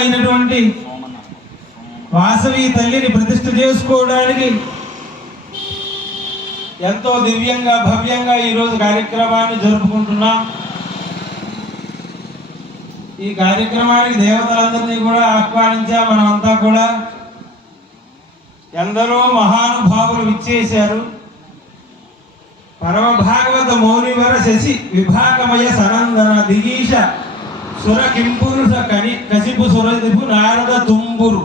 అయినటువంటి వాసవి తల్లిని ప్రతిష్ఠ చేసుకోవడానికి ఎంతో దివ్యంగా భవ్యంగా ఈరోజు కార్యక్రమాన్ని జరుపుకుంటున్నాం. ఈ కార్యక్రమానికి దేవతలందరినీ కూడా ఆహ్వానించా. మనమంతా కూడా ఎందరో మహానుభావులు విచ్చేశారు. పరమ భాగవత మౌనివర శశి విభాగమయ సనందన దిగీష సుర కింపురుష కసిపు సురదిపు నారద తుంబురు,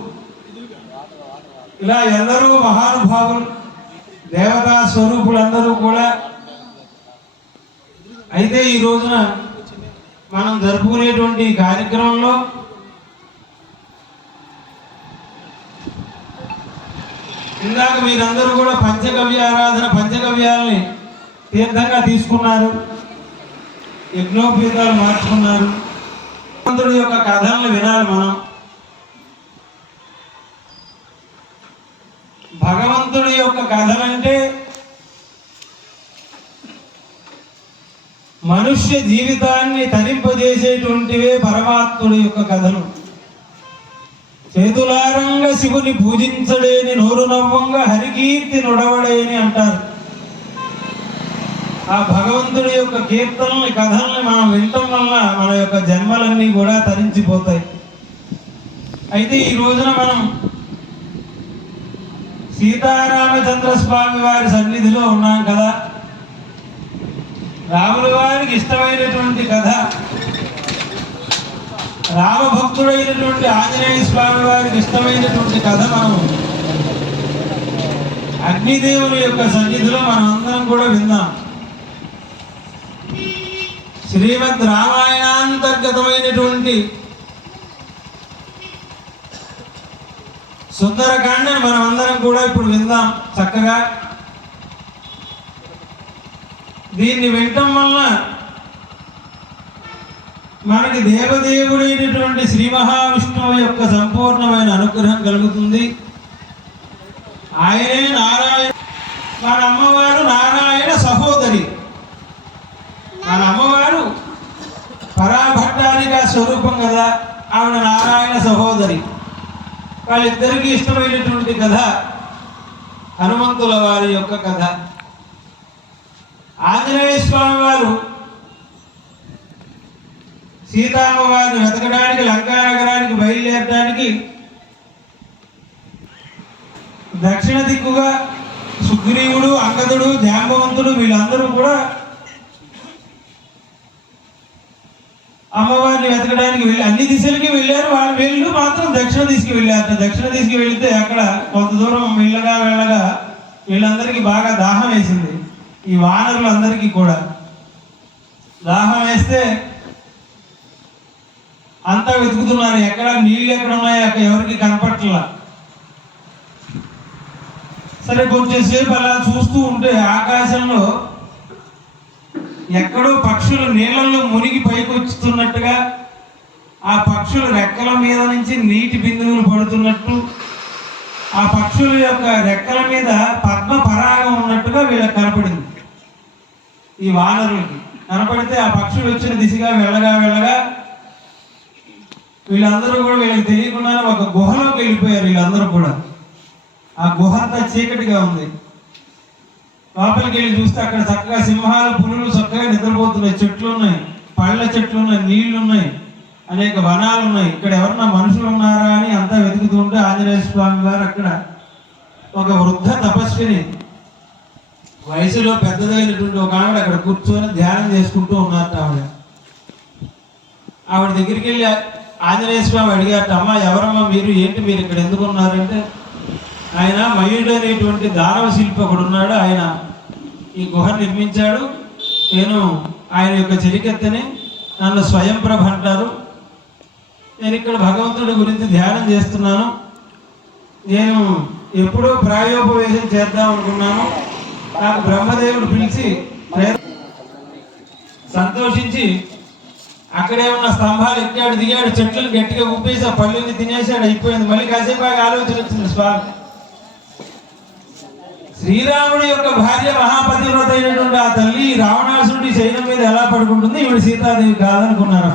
ఇలా ఎందరో మహానుభావులు దేవతా స్వరూపులందరూ కూడా. అయితే ఈ రోజున మనం జరుపుకునేటువంటి కార్యక్రమంలో ఇందాక మీరందరూ కూడా పంచగవ్య ఆరాధన పంచగవ్యాలని తీర్థంగా తీసుకున్నారు, యజ్ఞోపేతాలు మార్చుకున్నారు. భగవంతుడి యొక్క కథలను వినాలి మనం. భగవంతుడి యొక్క కథలంటే మనుష్య జీవితాన్ని తరింపజేసేటువంటివే పరమాత్ముడి యొక్క కథలు. చేతులారంగా శివుని పూజించడేని నోరు నవ్వంగా హరికీర్తి నొడవడేని అంటారు. ఆ భగవంతుడి యొక్క కీర్తనల్ని కథల్ని మనం వినటం వల్ల మన యొక్క జన్మలన్నీ కూడా తరించిపోతాయి. అయితే ఈ రోజున మనం సీతారామచంద్ర స్వామి వారి సన్నిధిలో ఉన్నాం కదా. రాముల వారికి ఇష్టమైనటువంటి కథ, రామభక్తుడైనటువంటి ఆంజనేయ స్వామి వారికి ఇష్టమైనటువంటి కథ మనం అగ్నిదేవుని యొక్క సన్నిధిలో మనం అందరం కూడా విందాం. శ్రీమద్ రామాయణాంతర్గతమైనటువంటి సుందరకాండని మనం అందరం కూడా ఇప్పుడు విందాం చక్కగా. దీన్ని వినటం వల్ల మనకి దేవదేవుడైనటువంటి శ్రీ మహావిష్ణువు యొక్క సంపూర్ణమైన అనుగ్రహం కలుగుతుంది. ఆయనే నారాయణ, మన అమ్మవారు నారాయణ సహోదరి. మన అమ్మవారు పరాభట్టానిక స్వరూపం కదా, ఆవిడ నారాయణ సహోదరి. వాళ్ళిద్దరికీ ఇష్టమైనటువంటి కథ హనుమంతుల వారి యొక్క కథ. ఆంజనేయ స్వామి వారు సీతామ్మ వారిని వెతకడానికి లంకా నగరానికి బయలుదేరడానికి దక్షిణ దిక్కుగా సుగ్రీవుడు, అంగదుడు, జాంబవంతుడు వీళ్ళందరూ కూడా అమ్మవారిని వెతకడానికి వెళ్ళి అన్ని దిశలకి వెళ్ళారు. వీళ్ళు మాత్రం దక్షిణ దిశకి వెళ్ళారు. దక్షిణ దిశకి వెళితే అక్కడ కొంత దూరం వెళ్ళగా వెళ్ళగా వీళ్ళందరికీ బాగా దాహం వేసింది. ఈ వానరులందరికీ కూడా దాహం వేస్తే అంతా వెతుకుతున్నారు, ఎక్కడ నీళ్ళు ఎక్కడ ఉన్నాయో అక్కడ ఎవరికి కనపట్లా. సరే కొంచెం సేపు అలా చూస్తూ ఉంటే ఆకాశంలో ఎక్కడో పక్షులు నీళ్ళల్లో మునిగి పైకి వచ్చుతున్నట్టుగా, ఆ పక్షుల రెక్కల మీద నుంచి నీటి బిందువులు పడుతున్నట్టు, ఆ పక్షుల యొక్క రెక్కల మీద పద్మ పరాగం ఉన్నట్టుగా వీళ్ళకి కనపడింది. ఈ వానరులకి కనపడితే ఆ పక్షులు వచ్చిన దిశగా వెళ్ళగా వెళ్ళగా వీళ్ళందరూ కూడా వీళ్ళకి తెలియకుండానే ఒక గుహలోకి వెళ్ళిపోయారు. వీళ్ళందరూ కూడా ఆ గుహ అంతా చీకటిగా ఉంది. లోపలికి వెళ్ళి చూస్తే అక్కడ చక్కగా సింహాలు, పులులు చక్కగా నిద్రపోతున్నాయి. చెట్లు ఉన్నాయి, పళ్ళ చెట్లు ఉన్నాయి, నీళ్లు ఉన్నాయి, అనేక వనాలు ఉన్నాయి. ఇక్కడ ఎవరన్నా మనుషులు ఉన్నారా అని అంతా వెతుకుతూ ఉంటే ఆంజనేయ స్వామి వారు అక్కడ ఒక వృద్ధ తపస్విని, వయసులో పెద్దదైనటువంటి ఒక ఆవిడ అక్కడ కూర్చొని ధ్యానం చేసుకుంటూ ఉన్నారట. ఆవిడ దగ్గరికి వెళ్ళి ఆంజనేయ స్వామి అడిగారట, అమ్మ ఎవరమ్మా మీరు, ఏంటి మీరు ఇక్కడ ఎందుకు ఉన్నారంటే, ఆయన మయుడు అనేటువంటి దానవ శిల్పి ఒకడు ఉన్నాడు, ఆయన ఈ గుహ నిర్మించాడు, నేను ఆయన యొక్క చెలికెత్తని, నన్ను స్వయంప్రభ అంటారు, నేను ఇక్కడ భగవంతుడి గురించి ధ్యానం చేస్తున్నాను, నేను ఎప్పుడో ప్రాయోపవేశం చేద్దాం అనుకున్నాను, నాకు బ్రహ్మదేవుడు పిలిచి సంతోషించి అక్కడే ఉన్న స్తంభాలు ఎక్కాడు, దిగాడు, చెట్లను గట్టిగా ఊపేసి ఆ పళ్ళుని తినేసాడు, అయిపోయింది. మళ్ళీ కాసేపు ఆలోచన వచ్చింది స్వామి, శ్రీరాముడి యొక్క భార్య మహాపతివ్రత అయినటువంటి ఆ తల్లి రావణాసురుడి శైలం మీద ఎలా పడుకుంటుంది, ఈవిడ సీతాదేవి కాదనుకున్నారు.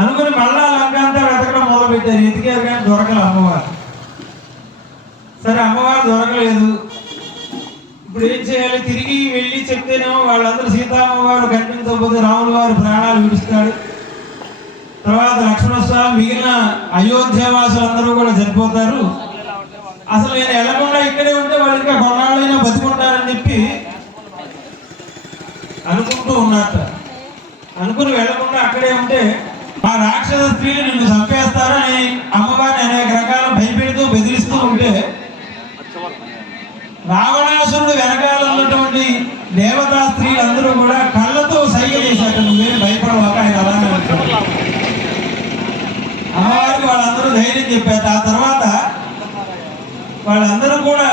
అనుకుని మళ్ళా లంక అంతా వెతకడం పెట్టారు, ఎతికారు కానీ దొరకలేదు అమ్మవారు. సరే అమ్మవారు దొరకలేదు, ఇప్పుడు ఏం చేయాలి? తిరిగి వెళ్ళి చెప్తేనేమో వాళ్ళందరూ సీతామ్మవారు కనిపించకపోతే రాముల వారు ప్రాణాలు విడుస్తాడు, తర్వాత లక్ష్మణస్వామి మిగిలిన అయోధ్యవాసులందరూ కూడా చనిపోతారు, అసలు నేను వెళ్ళకుండా ఇక్కడే ఉంటే వాళ్ళు ఇంకా కొన్నాళ్ళైనా బతికుంటారని చెప్పి అనుకుంటూ ఉన్నట్ట. అనుకుని వెళ్ళకుండా అక్కడే ఉంటే ఆ రాక్షస స్త్రీలు నిన్ను చంపేస్తారని అమ్మవారిని అనేక రకాల భయపెడుతూ బెదిరిస్తూ ఉంటే రావణాసురుడు వెనకాల ఉన్నటువంటి దేవతా స్త్రీలందరూ కూడా కళ్ళతో సైగ చేశారు, నువ్వేం భయపడవాక ఆయన అలానే ఉంటాడు. అమ్మవారికి వాళ్ళందరూ ధైర్యం చెప్పారు. ఆ తర్వాత వాళ్ళందరూ కూడా